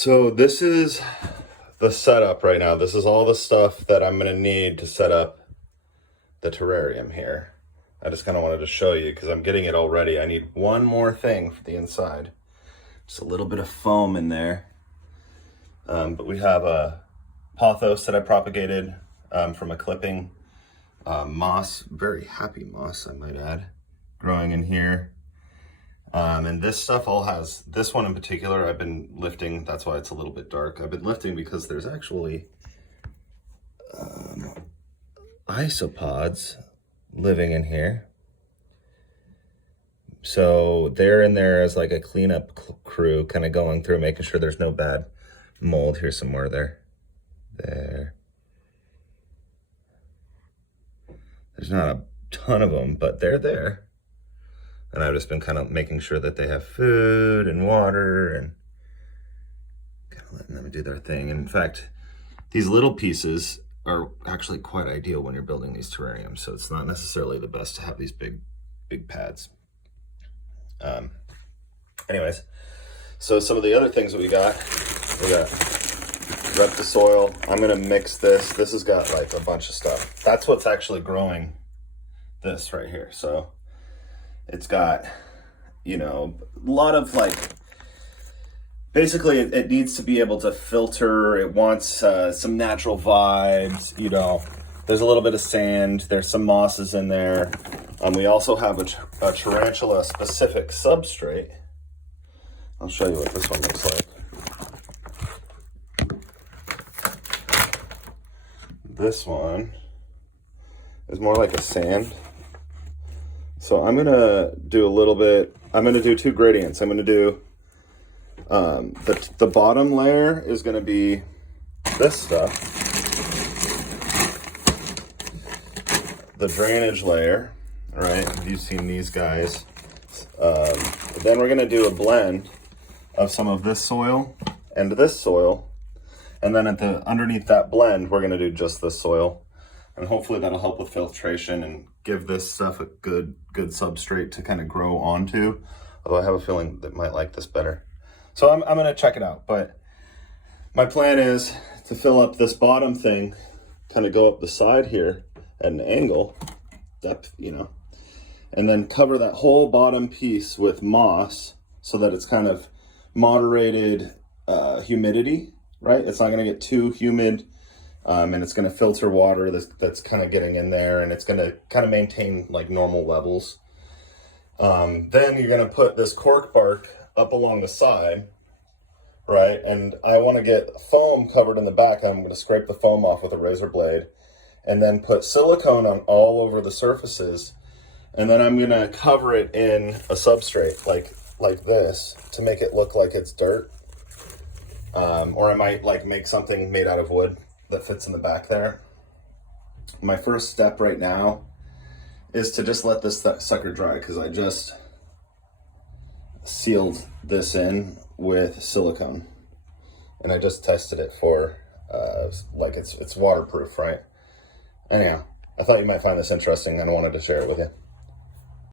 So this is the setup right now. This is all the stuff that I'm gonna need to set up the terrarium here. I just kind of wanted to show you because I'm getting it all ready. I need one more thing for the inside. Just a little bit of foam in there. But we have a pothos that I propagated from a clipping. Moss, very happy moss, I might add, growing in here. And this stuff all has, this one in particular, I've been lifting. That's why it's a little bit dark. I've been lifting because there's actually isopods living in here. So they're in there as like a cleanup crew, kind of going through, making sure there's no bad mold. Here's some more there. There. There's not a ton of them, but they're there. And I've just been kind of making sure that they have food and water and kind of letting them do their thing. And in fact, these little pieces are actually quite ideal when you're building these terrariums. So it's not necessarily the best to have these big pads. Anyways, so some of the other things that we got rep the soil. I'm gonna mix this. This has got like a bunch of stuff. That's what's actually growing this right here. So it's got, you know, a lot of like, basically it needs to be able to filter. It wants some natural vibes, you know. There's a little bit of sand. There's some mosses in there. We also have a tarantula specific substrate. I'll show you what this one looks like. This one is more like a sand. So I'm gonna do a little bit, I'm gonna do two gradients. I'm gonna do, the bottom layer is gonna be this stuff. The drainage layer, right? You've seen these guys. Then we're gonna do a blend of some of this soil and this soil. And then underneath that blend, we're gonna do just this soil. And hopefully that'll help with filtration and give this stuff a good substrate to kind of grow onto. Although I have a feeling that might like this better. So I'm gonna check it out. But my plan is to fill up this bottom thing, kind of go up the side here at an angle, depth, you know, and then cover that whole bottom piece with moss so that it's kind of moderated humidity, right? It's not going to get too humid, and it's going to filter water that's kind of getting in there, and it's going to kind of maintain like normal levels. Then you're going to put this cork bark up along the side, right? And I want to get foam covered in the back. I'm going to scrape the foam off with a razor blade and then put silicone on all over the surfaces. And then I'm going to cover it in a substrate like this to make it look like it's dirt. Or I might like make something made out of wood that fits in the back there. My first step right now is to just let this sucker dry because I just sealed this in with silicone. And I just tested it for, like it's waterproof, right? Anyhow, I thought you might find this interesting and I wanted to share it with you.